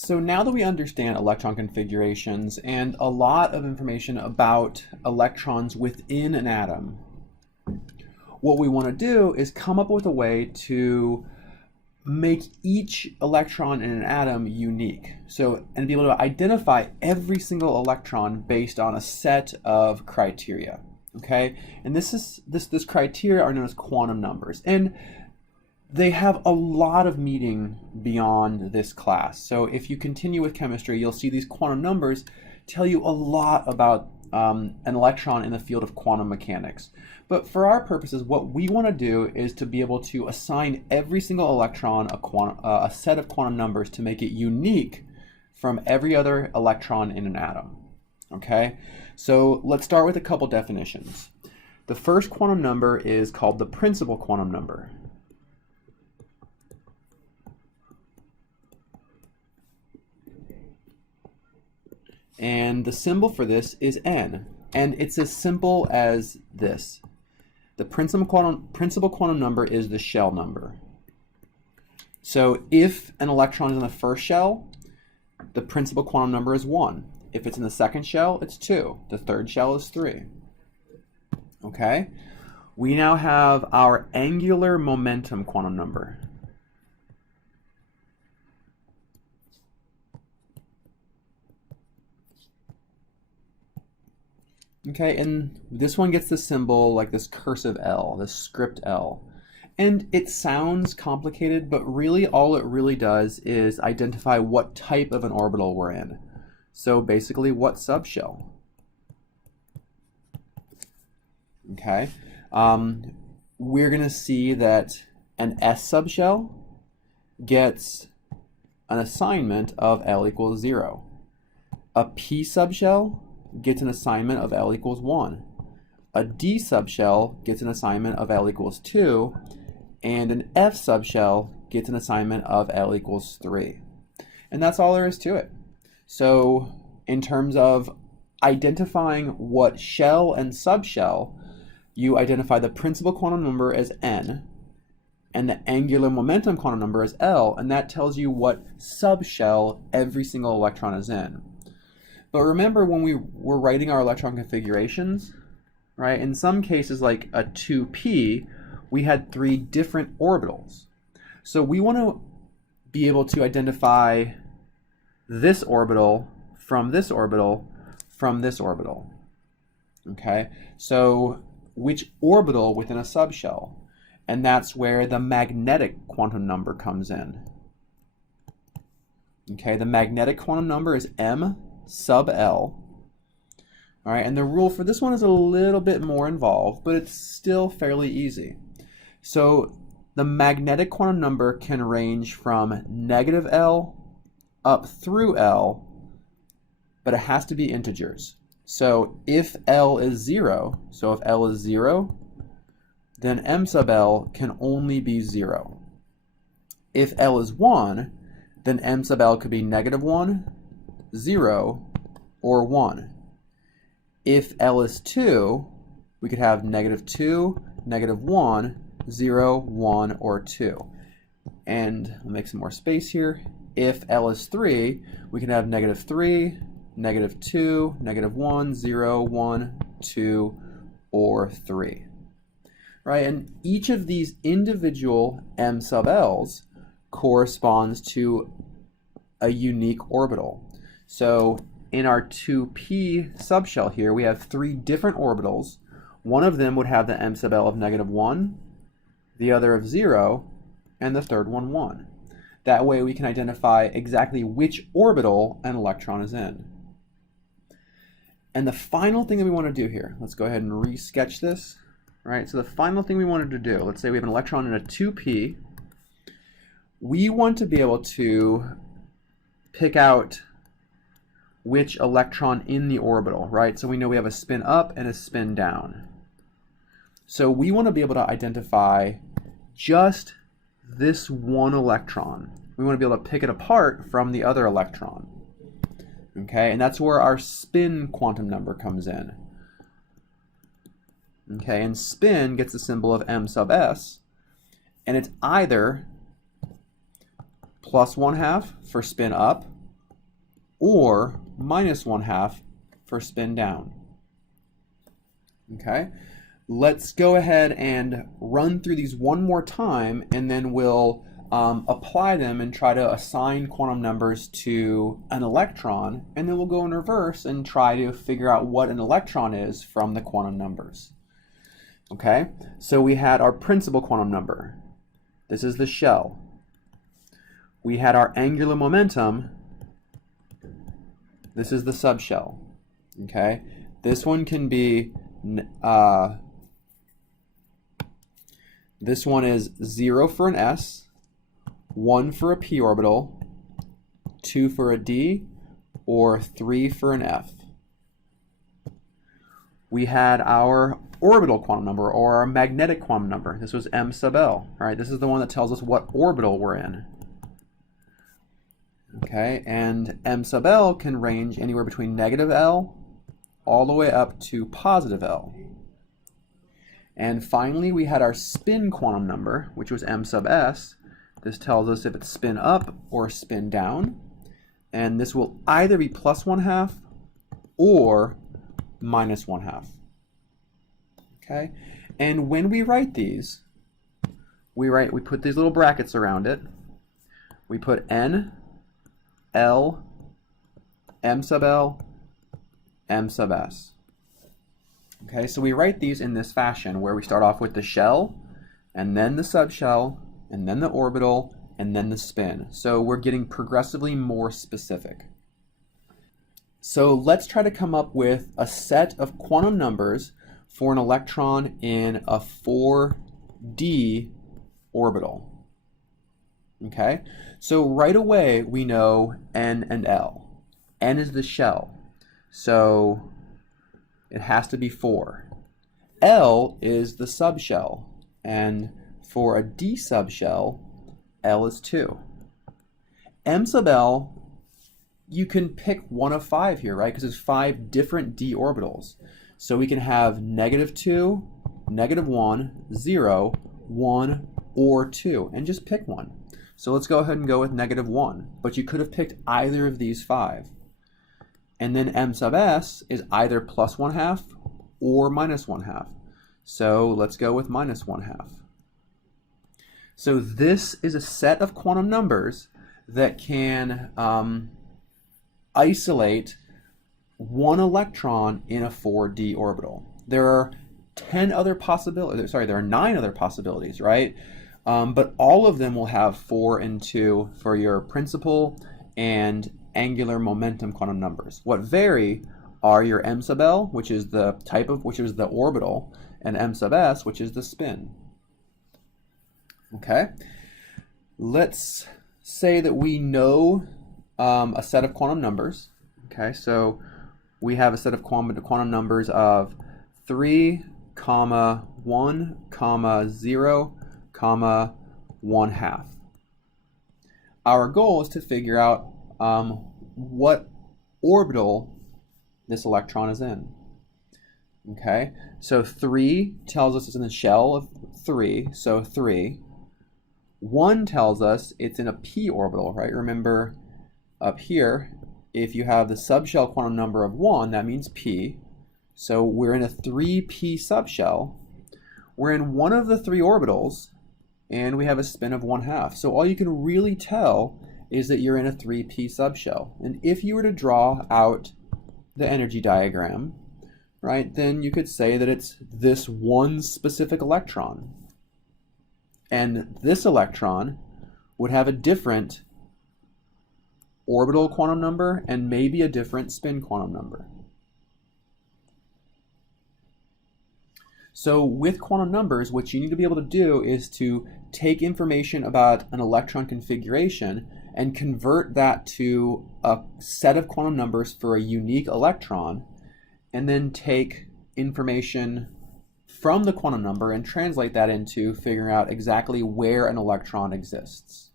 So now that we understand electron configurations and a lot of information about electrons within an atom, what we want to do is come up with a way to make each electron in an atom unique. And be able to identify every single electron based on a set of criteria. Okay? And this criteria are known as quantum numbers. And they have a lot of meaning beyond this class. So if you continue with chemistry, you'll see these quantum numbers tell you a lot about an electron in the field of quantum mechanics. But for our purposes, what we want to do is to be able to assign every single electron a set of quantum numbers to make it unique from every other electron in an atom. Okay, so let's start with a couple definitions. The first quantum number is called the principal quantum number. And the symbol for this is N. And it's as simple as this. The principal quantum number is the shell number. So if an electron is in the first shell, the principal quantum number is 1. If it's in the second shell, it's 2. The third shell is 3. Okay? We now have our angular momentum quantum number. Okay, and this one gets the symbol like this cursive L, this script L. And it sounds complicated, but really all it really does is identify what type of an orbital we're in. So basically what subshell. Okay, we're going to see that an S subshell gets an assignment of L equals 0. A P subshell gets an assignment of L equals 1. A D subshell gets an assignment of L equals 2. And an F subshell gets an assignment of L equals 3. And that's all there is to it. So in terms of identifying what shell and subshell, you identify the principal quantum number as N and the angular momentum quantum number as L, and that tells you what subshell every single electron is in. But remember when we were writing our electron configurations, right? In some cases like a 2p, we had 3 different orbitals. So we want to be able to identify this orbital from this orbital from this orbital. Okay? So which orbital within a subshell? And that's where the magnetic quantum number comes in. Okay, the magnetic quantum number is M sub L. All right, and the rule for this one is a little bit more involved, but it's still fairly easy. So the magnetic quantum number can range from negative L up through L, but it has to be integers. So if L is 0, so if L is 0, then M sub L can only be 0. If L is 1, then M sub L could be negative 1, 0, or 1. If L is 2, we could have negative 2, negative 1, 0, 1, or 2. And we'll make some more space here. If L is 3, we can have negative 3, negative 2, negative 1, 0, 1, 2, or 3. Right? And each of these individual M sub L's corresponds to a unique orbital. So in our 2p subshell here, we have 3 different orbitals. One of them would have the M sub L of negative 1, the other of 0, and the third one 1. That way we can identify exactly which orbital an electron is in. And the final thing that we want to do here, let's go ahead and re-sketch this. All right, so the final thing we wanted to do, let's say we have an electron in a 2p. We want to be able to pick out which electron in the orbital, right? So we know we have a spin up and a spin down. So we want to be able to identify just this one electron. We want to be able to pick it apart from the other electron. Okay, and that's where our spin quantum number comes in. Okay, and spin gets the symbol of M sub S, and it's either plus 1/2 for spin up or minus 1/2 for spin down. Okay, let's go ahead and run through these one more time, and then we'll apply them and try to assign quantum numbers to an electron, and then we'll go in reverse and try to figure out what an electron is from the quantum numbers. Okay, so we had our principal quantum number. This is the shell. We had our angular momentum. This is the subshell. Okay, this one can be this one is 0 for an s, 1 for a p orbital, 2 for a d, or 3 for an f. We had our orbital quantum number, or our magnetic quantum number. This was m sub l. All right, this is the one that tells us what orbital we're in. Okay, and m sub l can range anywhere between negative L all the way up to positive L. And finally, we had our spin quantum number, which was m sub s. This tells us if it's spin up or spin down. And this will either be plus 1/2 or minus 1/2. Okay, and when we write these, we put these little brackets around it. We put n, L, m sub l, m sub s. Okay, so we write these in this fashion, where we start off with the shell, and then the subshell, and then the orbital, and then the spin. So we're getting progressively more specific. So let's try to come up with a set of quantum numbers for an electron in a 4d orbital. Okay, so right away we know n and l. N is the shell, so it has to be 4. L is the subshell, and for a d subshell, L is 2. M sub l, you can pick one of 5 here, right? Because there's 5 different d orbitals. So we can have -2, -1, 0, 1, or 2, and just pick one. So let's go ahead and go with -1, but you could have picked either of these 5. And then m sub s is either plus 1/2 or minus 1/2. So let's go with minus 1/2. So this is a set of quantum numbers that can isolate one electron in a 4d orbital. There are 9 other possibilities, right? But all of them will have 4 and 2 for your principal and angular momentum quantum numbers. What vary are your m sub l, which is the orbital, and m sub s, which is the spin. Okay, let's say that we know a set of quantum numbers. Okay, so we have a set of quantum numbers of 3, 1, 0, 1/2. Our goal is to figure out what orbital this electron is in. Okay, so 3 tells us it's in the shell of 3, so 3. 1 tells us it's in a p orbital, right? Remember up here, if you have the subshell quantum number of 1, that means p. So we're in a 3p subshell. We're in one of the 3 orbitals, and we have a spin of 1/2. So all you can really tell is that you're in a 3p subshell. And if you were to draw out the energy diagram, right, then you could say that it's this one specific electron. And this electron would have a different orbital quantum number and maybe a different spin quantum number. So with quantum numbers, what you need to be able to do is to take information about an electron configuration and convert that to a set of quantum numbers for a unique electron, and then take information from the quantum number and translate that into figuring out exactly where an electron exists.